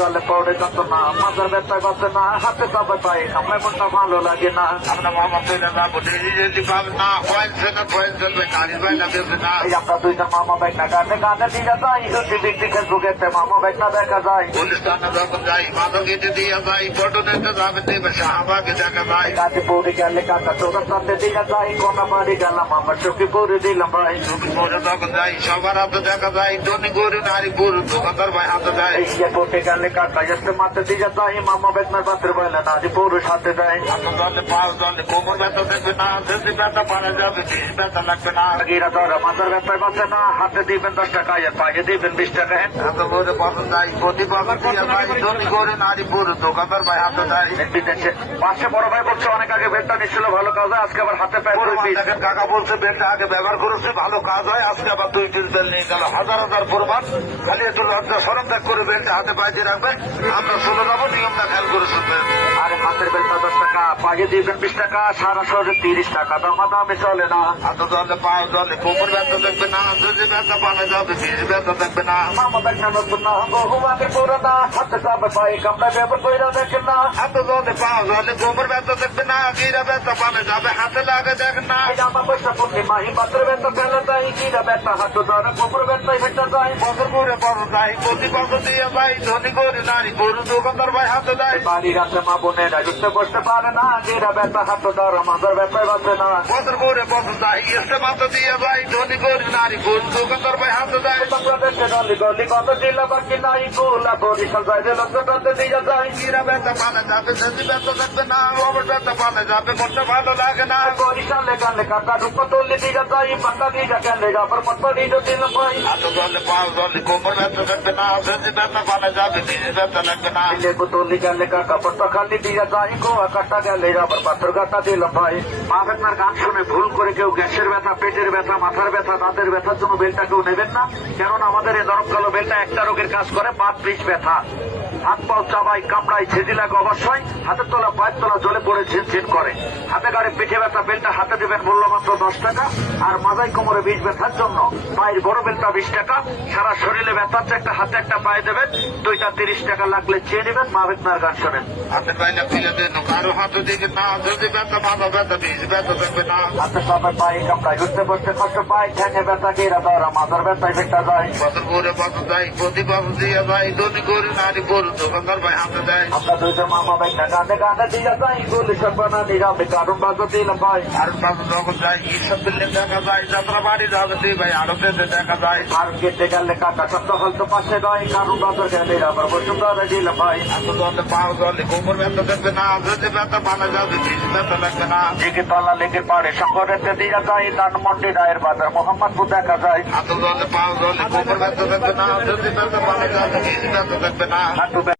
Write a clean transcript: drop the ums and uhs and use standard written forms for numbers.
জলে পড়ে যত না মাথার ব্যথায় বাঁচে না হাতে চাপে পাই আমার মনটা ভালো লাগে না আমরা মোহাম্মদ আমরা দুইটা মামা ব্যাগ না গানে গানে দিয়ে যাই যদি বিক্রি ফেসবুকেতে মামা ব্যাগ না দেখা যায় গুলিস্তানে যখন যাই মাদকেতে দিয়ে যাই পটনেতে যাবে দেবে শাহবাগে দেখা যায় গাজীপুরে গেলে কাকা তোরা সাথে দিয়ে যাই কোনা বাড়ি গেলাম আমার চুপিপুরে দিলাম ভাই পরে যখন যাই সবার হাতে দেখা যায় ধনী গরি নারী পুরুষ দোকানদার ভাই হাতে যায় এয়ারপোর্টে গেলে কাকা এসে মাথে দিয়ে যাই মামা ব্যাগ না বাতের বলে নারী পুরুষ হাতে দেয় জলে পাও জলে কোমর ব্যথা দেখবে না যদি ব্যথা পারা যাবে বিষ ব্যথা লাগবে না গিরা ধরা মাথার ব্যথায় বাঁচে না হাতে দিবেন 10 টাকা আর পায়ে দিবেন 20 টাকা এত বলে পছন্দ যাই প্রতি বছর দিয়ে যাই ধনী গরি নারী পুরুষ দোকানদার ভাই হাতে যায় বিদেশে পাশে বড় ভাই বলছে অনেক আগে বেলটা নিচ্ছিল ভালো কাজ হয় আজকে আবার হাতে পায়ে দেখেন কাকা বলছে বেলটা আগে ব্যবহার করেছে ভালো কাজ হয় আজকে আবার 2 বেল নিয়ে গেল হাজার হাজার প্রমাণ খালি একটু লজ্জা সরম ত্যাগ করে বেলটা হাতে পাইতে রাখবেন আমরা চলে যাবো নিয়মটা খেয়াল করে শুনবেন আরে হাতের বেলটা 10 টাকা পায়ে দিবেন 20 টাকা সারা শহরে 30 টাকা দামাদামি চলে না হাতে জলে পাও জলে কোমর ব্যথা দেখবে না যদি ব্যথা পালা যাবে বিষ ব্যথা দেখবে না মামা ব্যাগটা নতুন না বহু আগে পুরানা হাতে চাপে পায়ে কামড়া ব্যবহার করে দেখেন না হাতে জলে পাও জলে কোমর ব্যথা দেখবে না গিরা ব্যথা পালা যাবে হাতে লাগে দেখেন না জামা পয়সা পড়তে মাহি পাত্র ব্যথা ফেলে যায় গিরা ব্যথা হাত ধরে কোমর ব্যথায় ভেটে যায় বছর করে বড় যাই প্রতি বছর দিয়ে যাই ধনী করে নারী পুরুষ দোকানদার ভাই হাতে দেয় বাড়ির হাতে মা বোনেরা উঠতে বসতে পারে না গিরা ব্যথা হাত ধরে মাথার ব্যথায় বাঁচে না বছর করে বছর যাই এসে মাথা দিয়ে যাই ধনী করে নারী পুরুষ দোকানদার ভাই হাতে দেয় বাংলাদেশে গলি গলি কত জেলা বাকি নাই গোলা বরিশাল যাইলে লক্ষ্যটাতে দিয়ে যায় গিরা ব্যথা পালা যাবে যদি ব্যথা দেখবে না অবর ব্যথা পালা যাবে মনটা ভালো লাগে না বরিশালে গেলে কাকা রূপ তুললে দিয়ে যায় পাতা দিয়ে গেলে আবার পত্র দিয়ে দিল ভাই হাতে জলে পাও জলে কোমর ব্যথা দেখবে না যদি ব্যথা পালা যাবে বিষ ব্যথা লাগবে না লেবু তুললে গেলে কাকা পত্র খালি দিয়ে যায় গোয়া কাটা গেলে আবার পাথর কাটা দিল ভাই মা আপনার গান শুনে ভুল করে কেউ গ্যাসের ব্যথা পেটের ব্যথা মাথার ব্যথা দাঁতের ব্যথার জন্য বেলটা কেউ নেবেন না কেননা আমাদের এই নরম কালো বেলটা একটা রোগের কাজ করে বাত বিষ ব্যথা হাত পাও চাবাই কামড়াই ছেদি লাগে অবশ্যই হাতের তলা পায়ের তলা জলে পড়ে ঝিনঝিন করে হাতে গাড়ি পিঠে ব্যথা বেলটা হাতে দেবেন মূল্য মাত্র 10 টাকা আর মাথায় কোমরে বিষ ব্যথার জন্য পায়ের বড় বেলটা 20 টাকা সারা শরীরে ব্যথার একটা হাতে একটা পায়ে দেবেন দুইটা 30 টাকা লাগলে চেয়ে নেবেন মা বেতনার গান শোনেন হাতে পাইলে ফিরে দেন কারো হাতে দিকে না যদি ব্যথা মাথা ব্যথা বিষ ব্যথা দেখবে না হাতে সবাই পায়ে কামড়াই উঠতে বসতে কষ্ট পায় ঠ্যাঙে ব্যথা গিরা ধরা মাথার ব্যথায় ভেটা যায় বছর করে বছর যাই প্রতি বছর দিয়ে যাই ধনী করে নারী পুরুষ দোকানদার ভাই হাতে দেয় আমরা দুইটা মামা ভাই না গানে গানে দিয়ে যাই গুলি সর্বনা নিরামে কারণ বাজো দিলাম ভাই আর পাশে যখন যাই ঈশ্বর দিল্লি দেখা যায় যাত্রা বাড়ি যাবে ভাই আরো দেশে দেখা যায় আর কেটে গেলে কাকা শব্দ হয়তো পাশে নয় কারণ বাজার গেলে আবার বসুন্ধরা দিলাম ভাই হাতে জলে পাও জলে কোমর ব্যথা দেখবে না যদি ব্যথা পালা যাবে বিষ ব্যথা লাগবে না দিকে তলা লেগে পাড়ে শঙ্করেতে দিয়ে যায় ধানমন্ডি রায়ের বাজার মোহাম্মদপুর দেখা যায় হাতে জলে পাও জলে কোমর ব্যথা দেখবে না যদি ব্যথা পালা যাবে বিষ ব্যথা দেখবে না হাঁটু